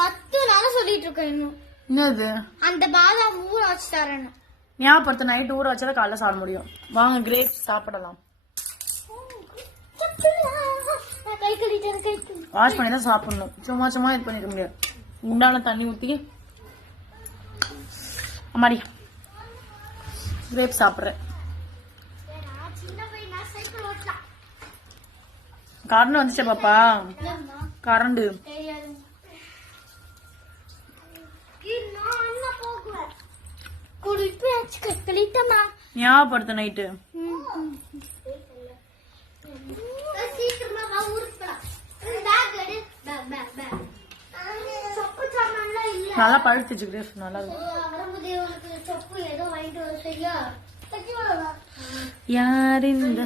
10 நாளா சொல்லிட்டு இருக்கேன் இன்னும். என்னது? அந்த பாதாம் ஊற வச்சு தரேன். ஞாபகப்படுத்த நைட் ஊற வச்சாதான் காலைல சாப்பிட முடியும். வாங்க கிரேப்ஸ் சாப்பிடலாம். வாஷ் பண்ணி தான் சாப்பிடணும். சும்மா சும்மா இது பண்ணிக்க முடியாது. உண்டான தண்ணி ஊற்றி அம்மாடி கிரேப்ஸ் சாப்பிட்றேன். கரண்ட் வந்துச்சா பாப்பா? கரண்ட் ஞாபகப்படுத்த நைட்டு. நல்லா பழுத்துச்சு கிரேப்ஸ். நல்லா யார் இந்த